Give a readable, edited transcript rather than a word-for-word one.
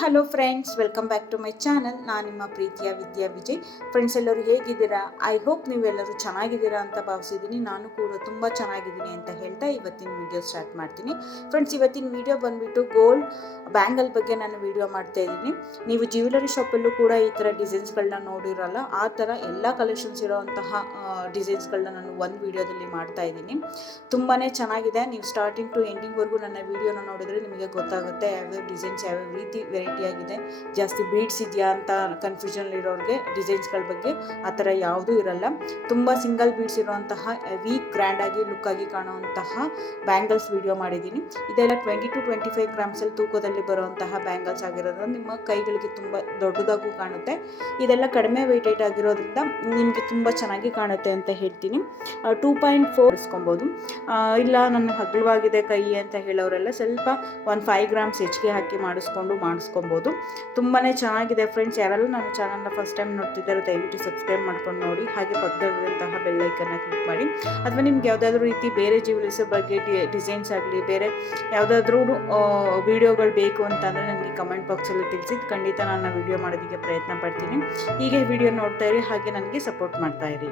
Hello friends, welcome back to my channel. ನಾನು ನಿಮ್ಮ ಪ್ರೀತಿಯ ವಿದ್ಯಾ ವಿಜಯ್. ಫ್ರೆಂಡ್ಸ್, ಎಲ್ಲರೂ ಹೇಗಿದ್ದೀರಾ? ಐ ಹೋಪ್ ನೀವೆಲ್ಲರೂ ಚೆನ್ನಾಗಿದ್ದೀರಾ ಅಂತ ಭಾವಿಸಿದ್ದೀನಿ. ನಾನು ಕೂಡ ತುಂಬ ಚೆನ್ನಾಗಿದ್ದೀನಿ ಅಂತ ಹೇಳ್ತಾ ಇವತ್ತಿನ ವಿಡಿಯೋ ಸ್ಟಾರ್ಟ್ ಮಾಡ್ತೀನಿ. ಫ್ರೆಂಡ್ಸ್, ಇವತ್ತಿನ ವಿಡಿಯೋ ಬಂದುಬಿಟ್ಟು ಗೋಲ್ಡ್ ಬ್ಯಾಂಗಲ್ ಬಗ್ಗೆ ನಾನು ವಿಡಿಯೋ ಮಾಡ್ತಾ ಇದ್ದೀನಿ. ನೀವು ಜ್ಯುವೆಲರಿ ಶಾಪಲ್ಲೂ ಕೂಡ ಈ ಥರ ಡಿಸೈನ್ಸ್ಗಳನ್ನ ನೋಡಿರಲ್ಲ, ಆ ಥರ ಎಲ್ಲ ಕಲೆಕ್ಷನ್ಸ್ ಇರೋವಂತಹ ಡಿಸೈನ್ಸ್ಗಳನ್ನ ನಾನು ಒಂದು ವಿಡಿಯೋದಲ್ಲಿ ಮಾಡ್ತಾ ಇದ್ದೀನಿ. ತುಂಬಾ ಚೆನ್ನಾಗಿದೆ. ನೀವು ಸ್ಟಾರ್ಟಿಂಗ್ ಟು ಎಂಡಿಂಗ್ವರೆಗೂ ನನ್ನ ವಿಡಿಯೋನ ನೋಡಿದ್ರೆ ನಿಮಗೆ ಗೊತ್ತಾಗುತ್ತೆ ಯಾವ್ಯಾವ ಡಿಸೈನ್ಸ್ ಯಾವ್ಯಾವ ರೀತಿ ವೆರೈಟಿ ಆಗಿದೆ, ಜಾಸ್ತಿ ಬೀಡ್ಸ್ ಇದೆಯಾ ಅಂತ ಕನ್ಫ್ಯೂಷನ್ ಇರೋರಿಗೆ ಡಿಸೈನ್ಸ್ಗಳ ಬಗ್ಗೆ ಆ ಥರ ಯಾವುದೂ ಇರಲ್ಲ. ತುಂಬ ಸಿಂಗಲ್ ಬೀಡ್ಸ್ ಇರುವಂತಹ ಗ್ರ್ಯಾಂಡಾಗಿ ಲುಕ್ಕಾಗಿ ಕಾಣುವಂತಹ ಬ್ಯಾಂಗಲ್ಸ್ ವಿಡಿಯೋ ಮಾಡಿದ್ದೀನಿ. ಇದೆಲ್ಲ 20 to 25 ಗ್ರಾಮ್ಸಲ್ಲಿ ತೂಕದಲ್ಲಿ ಬರುವಂತಹ ಬ್ಯಾಂಗಲ್ಸ್ ಆಗಿರೋದ್ರಿಂದ ನಿಮ್ಮ ಕೈಗಳಿಗೆ ತುಂಬ ದೊಡ್ಡದಾಗೂ ಕಾಣುತ್ತೆ. ಇದೆಲ್ಲ ಕಡಿಮೆ ವೆಯ್ಟೇಟ್ ಆಗಿರೋದ್ರಿಂದ ನಿಮಗೆ ತುಂಬ ಚೆನ್ನಾಗಿ ಕಾಣುತ್ತೆ ಅಂತ ಹೇಳ್ತೀನಿ. 2.4 ಇಸ್ಕೊಬೋದು. ಇಲ್ಲ ನನ್ನ ಹಗುರವಾಗಿದೆ ಕೈ ಅಂತ ಹೇಳೋರೆಲ್ಲ ಸ್ವಲ್ಪ 5 ಗ್ರಾಮ್ಸ್ ಹೆಚ್ಚಿಗೆ ಹಾಕಿ ಮಾಡಿಸ್ಕೊಬೋದು. ತುಂಬಾ ಚೆನ್ನಾಗಿದೆ ಫ್ರೆಂಡ್ಸ್. ಯಾರೆಲ್ಲ ನನ್ನ ಚಾನಲ್ನ ಫಸ್ಟ್ ಟೈಮ್ ನೋಡ್ತಿದ್ದಾರೆ ದಯವಿಟ್ಟು ಸಬ್ಸ್ಕ್ರೈಬ್ ಮಾಡ್ಕೊಂಡು ನೋಡಿ, ಹಾಗೆ ಪಕ್ಕದಲ್ಲಿರುವಂತಹ ಬೆಲ್ ಐಕನ್ನ ಕ್ಲಿಕ್ ಮಾಡಿ. ಅಥವಾ ನಿಮ್ಗೆ ಯಾವುದಾದ್ರೂ ರೀತಿ ಬೇರೆ ಜ್ಯುವೆಲರ್ಸ್ ಬಗ್ಗೆ ಡಿಸೈನ್ಸ್ ಆಗಲಿ ಬೇರೆ ಯಾವುದಾದ್ರೂ ವಿಡಿಯೋಗಳು ಬೇಕು ಅಂತಂದರೆ ನನಗೆ ಕಮೆಂಟ್ ಬಾಕ್ಸಲ್ಲಿ ತಿಳಿಸಿ, ಖಂಡಿತ ನಾನು ವಿಡಿಯೋ ಮಾಡೋದಕ್ಕೆ ಪ್ರಯತ್ನ ಪಡ್ತೀನಿ. ಹೀಗೆ ವಿಡಿಯೋ ನೋಡ್ತಾ ಇರಿ, ಹಾಗೆ ನನಗೆ ಸಪೋರ್ಟ್ ಮಾಡ್ತಾ ಇರಿ.